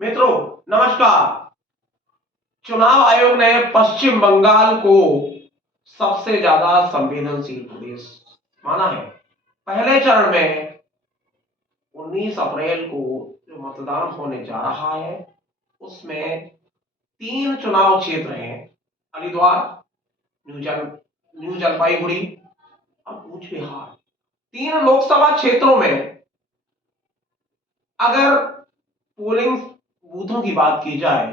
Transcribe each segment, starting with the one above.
मित्रों, नमस्कार। चुनाव आयोग ने पश्चिम बंगाल को सबसे ज्यादा संवेदनशील प्रदेश माना है। पहले चरण में 19 अप्रैल को जो मतदान होने जा रहा है उसमें 3 चुनाव क्षेत्र हैं। हरिद्वार, न्यू जलपाईगुड़ी और कूच बिहार। 3 लोकसभा क्षेत्रों में अगर पोलिंग बूथों की बात की जाए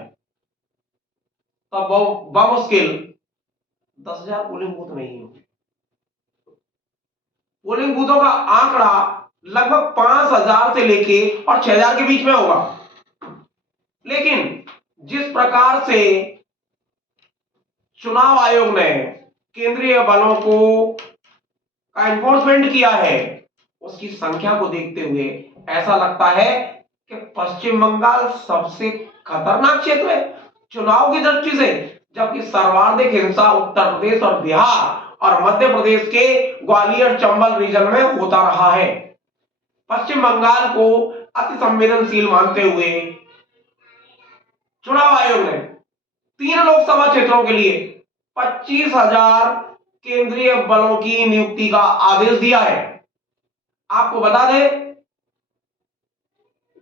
तब बमुश्किल 10,000 पोलिंग बूथ नहीं होंगे। पोलिंग बूथों का आंकड़ा लगभग 5,000 से लेके और 6,000 के बीच में होगा। लेकिन जिस प्रकार से चुनाव आयोग ने केंद्रीय बलों को का एनफोर्समेंट किया है उसकी संख्या को देखते हुए ऐसा लगता है कि पश्चिम बंगाल सबसे खतरनाक क्षेत्र है चुनाव की दृष्टि से, जबकि सर्वाधिक हिंसा उत्तर प्रदेश और बिहार और मध्य प्रदेश के ग्वालियर चंबल रीजन में होता रहा है। पश्चिम बंगाल को अति संवेदनशील मानते हुए चुनाव आयोग ने 3 लोकसभा क्षेत्रों के लिए 25,000 केंद्रीय बलों की नियुक्ति का आदेश दिया है। आपको बता दें,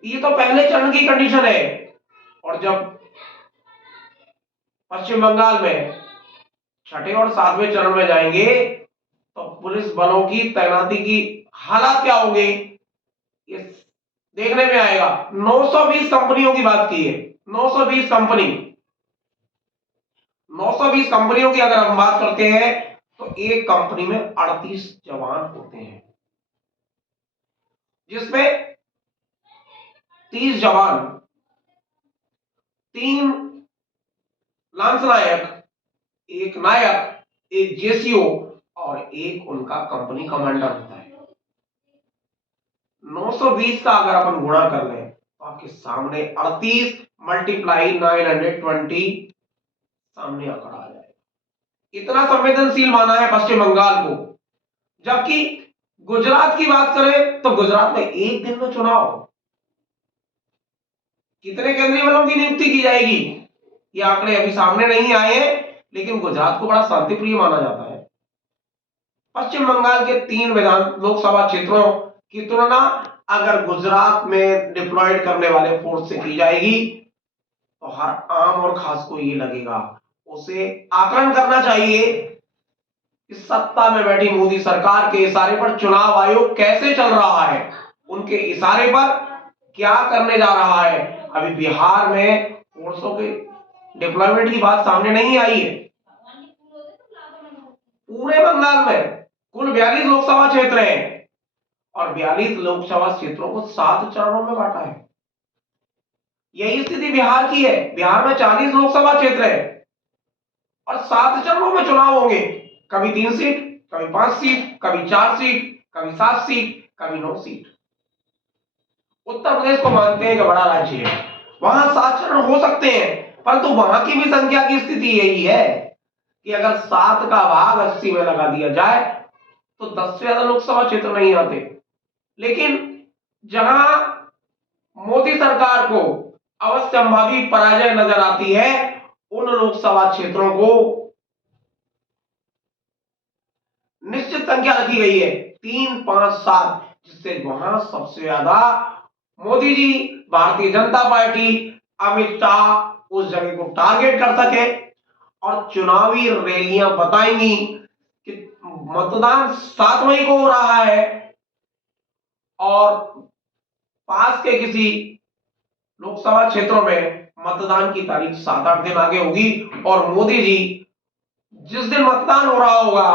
ये तो पहले चरण की कंडीशन है और जब पश्चिम बंगाल में छठे और 7वें चरण में जाएंगे तो पुलिस बलों की तैनाती की हालात क्या होंगे ये देखने में आएगा। 920 कंपनियों की बात की है। 920 कंपनी, 920 कंपनियों की अगर हम बात करते हैं तो एक कंपनी में 38 जवान होते हैं, जिसमें 30 जवान, 3 लांस नायक, एक नायक, एक जेसीओ और एक उनका कंपनी कमांडर होता है। 920 का अगर अपन गुणा कर लें तो आपके सामने 38 मल्टीप्लाई 920 सामने आंकड़ा आ जाएगा। इतना संवेदनशील माना है पश्चिम बंगाल को। जबकि गुजरात की बात करें तो गुजरात में एक दिन में चुनाव, कितने केंद्रीय बलों की नियुक्ति की जाएगी ये आंकड़े अभी सामने नहीं आए हैं, लेकिन गुजरात को बड़ा शांतिप्रिय माना जाता है। पश्चिम बंगाल के 3 लोकसभा क्षेत्रों की तुलना अगर गुजरात में डिप्लॉयड करने वाले फोर्स से की जाएगी तो हर आम और खास को ये लगेगा, उसे आकलन करना चाहिए कि सत्ता में बैठी मोदी सरकार के इशारे पर चुनाव आयोग कैसे चल रहा है, उनके इशारे पर क्या करने जा रहा है। अभी बिहार में फोर्सों के डिप्लॉयमेंट की बात सामने नहीं आई है। पूरे बंगाल में कुल 42 लोकसभा क्षेत्र हैं और 42 लोकसभा क्षेत्रों को 7 चरणों में बांटा है। यही स्थिति बिहार की है। बिहार में 40 लोकसभा क्षेत्र है और 7 चरणों में चुनाव होंगे। कभी 3 सीट, कभी 5 सीट, कभी 4 सीट, कभी 7 सीट, कभी 9 सीट। उत्तर प्रदेश को मानते हैं कि बड़ा राज्य है, वहां 7 चरण हो सकते हैं, परंतु वहां की भी संख्या की स्थिति यही है कि अगर 7 का भाग 80 में लगा दिया जाए तो 10 से ज्यादा लोकसभा क्षेत्र नहीं आते। लेकिन जहां मोदी सरकार को अवश्यंभावी पराजय नजर आती है उन लोकसभा क्षेत्रों को निश्चित संख्या रखी गई है 3, 5, 7, जिससे वहां सबसे ज्यादा मोदी जी, भारतीय जनता पार्टी, अमित शाह उस जगह को टारगेट कर सके और चुनावी रैलियां बताएंगी कि मतदान 7 मई को हो रहा है और पास के किसी लोकसभा क्षेत्रों में मतदान की तारीख 7-8 दिन आगे होगी और मोदी जी जिस दिन मतदान हो रहा होगा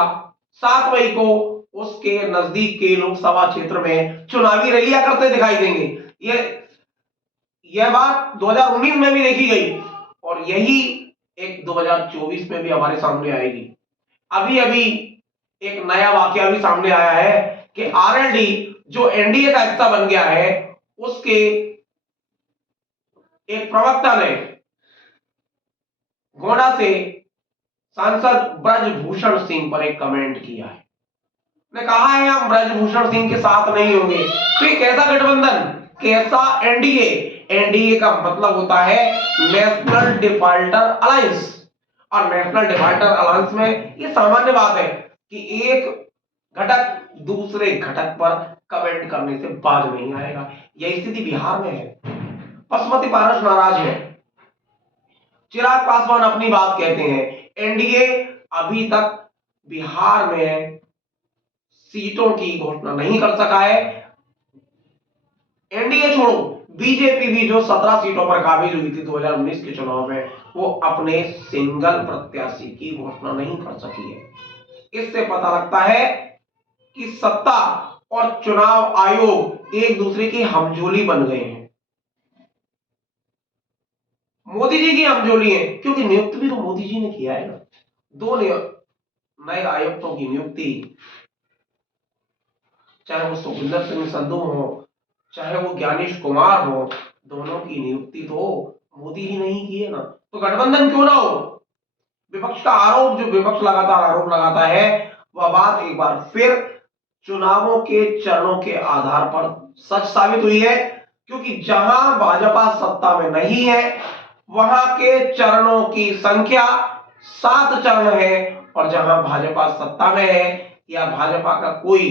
7 मई को उसके नजदीक के लोकसभा क्षेत्र में चुनावी रैलियां करते दिखाई देंगे। यह बात 2019 में भी देखी गई और यही एक 2024 में भी हमारे सामने आएगी। अभी अभी एक नया वाकया भी सामने आया है कि आरएलडी जो एनडीए का हिस्सा बन गया है उसके एक प्रवक्ता ने गोंडा से सांसद ब्रजभूषण सिंह पर एक कमेंट किया है। ने कहा है हम ब्रजभूषण सिंह के साथ नहीं होंगे। तो ये कैसा गठबंधन, कैसा एनडीए, एनडीए का मतलब होता है नेशनल डिफाल्टर अलायंस। और नेशनल डिफाल्टर अलायंस में ये सामान्य बात है कि एक घटक दूसरे घटक पर कमेंट करने से बाज नहीं आएगा। यही स्थिति बिहार में है। पशुपति पारस नाराज है, चिराग पासवान अपनी बात कहते हैं। एनडीए अभी तक बिहार में सीटों की घोषणा नहीं कर सका है। एनडीए छोड़ो, बीजेपी भी जो 17 सीटों पर काबिज हुई थी 2019 के चुनाव में, वो अपने सिंगल प्रत्याशी की घोषणा नहीं कर सकी है। इससे पता लगता है कि सत्ता और चुनाव आयोग एक दूसरे की हमजोली बन गए हैं। मोदी जी की हमजोली है, क्योंकि नियुक्त भी तो मोदी जी ने किया है ना। दो नए आयुक्तों की नियुक्ति, चाहे वो सुखविंदर सिंह संधू हो, चाहे वो ज्ञानेश कुमार हो, दोनों की नियुक्ति तो मोदी ही नहीं की है ना। तो गठबंधन क्यों ना हो। विपक्ष का आरोप, जो विपक्ष लगातार आरोप लगाता है, वह बात एक बार फिर चुनावों के चरणों के आधार पर सच साबित हुई है। क्योंकि जहां भाजपा सत्ता में नहीं है, वहां के चरणों की संख्या 7 चरण है, और जहां भाजपा सत्ता में है या भाजपा का कोई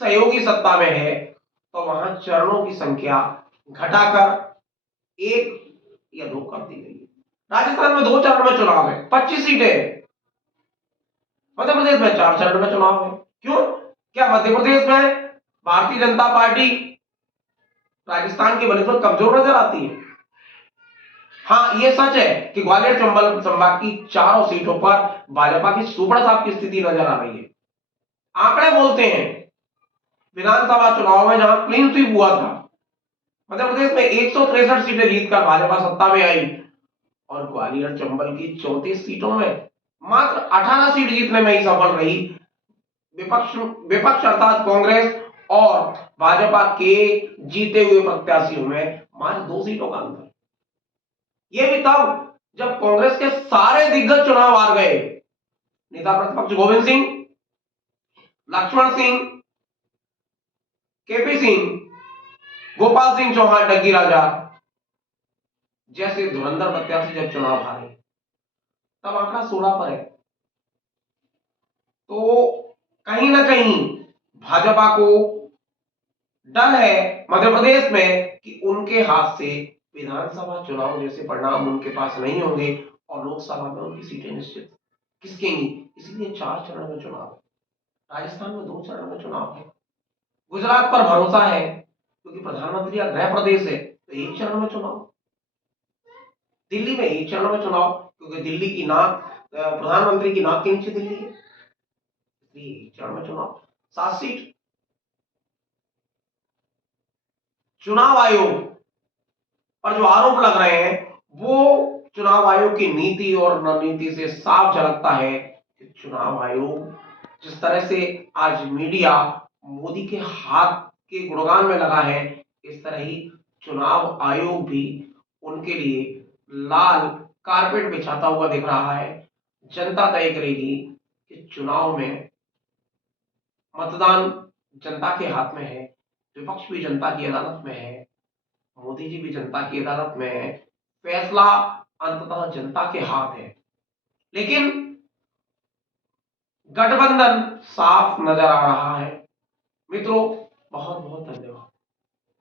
सहयोगी सत्ता में है, तो वहां चरणों की संख्या घटाकर 1 या 2 कर दी गई है। राजस्थान में 2 चरण में चुनाव है, 25 सीटें। मध्य प्रदेश में 4 चरण में चुनाव है। क्यों? क्या मध्य प्रदेश में भारतीय जनता पार्टी राजस्थान की बनस्पत कमजोर नजर आती है? हाँ, यह सच है कि ग्वालियर चंबल संभाग की चारों सीटों पर भाजपा की सुपड़ साहब की स्थिति नजर आ रही है। आंकड़े बोलते हैं, विधानसभा चुनाव में जहां क्लीन स्वीप हुआ था, मध्य प्रदेश में 163 सीटें जीतकर भाजपा सत्ता में आई, और ग्वालियर चंबल की 34 सीटों में मात्र 18 सीट जीतने में ही सफल रही। विपक्ष विपक्ष अर्थात कांग्रेस और भाजपा के जीते हुए प्रत्याशियों में मात्र 2 सीटों का अंतर। यह भी तब जब कांग्रेस के सारे दिग्गज चुनाव हार गए। नेता प्रतिपक्ष गोविंद सिंह, लक्ष्मण सिंह, केपी सिंह, गोपाल सिंह चौहान डग्गी राजा जैसे धुरंधर प्रत्याशी जब चुनाव हारे, तब आंकड़ा 16 पर है। तो कहीं ना कहीं भाजपा को डर है मध्य प्रदेश में कि उनके हाथ से विधानसभा चुनाव जैसे परिणाम उनके पास नहीं होंगे, और लोकसभा में उनकी सीटें निश्चित खिसकेंगी। इसलिए 4 चरण में चुनाव है। राजस्थान में 2 चरण में चुनाव है। गुजरात पर भरोसा है, क्योंकि प्रधानमंत्री का गृह प्रदेश है, तो 1 चरण में चुनाव। दिल्ली में 1 चरण में चुनाव, क्योंकि दिल्ली की नाक, प्रधानमंत्री की नाक के नीचे दिल्ली है, इसलिए 1 चरण में चुनाव। 7 सीट। चुनाव आयोग पर जो आरोप लग रहे हैं, वो चुनाव आयोग की नीति और रणनीति से साफ झलकता है कि चुनाव आयोग जिस तरह से आज मीडिया मोदी के हाथ के गुणगान में लगा है, इस तरह ही चुनाव आयोग भी उनके लिए लाल कारपेट बिछाता हुआ दिख रहा है। जनता तय करेगी कि चुनाव में मतदान जनता के हाथ में है, विपक्ष भी जनता की अदालत में है, मोदी जी भी जनता की अदालत में है। फैसला अंततः जनता के हाथ है। लेकिन गठबंधन साफ नजर आ रहा है। मित्रों, बहुत बहुत धन्यवाद।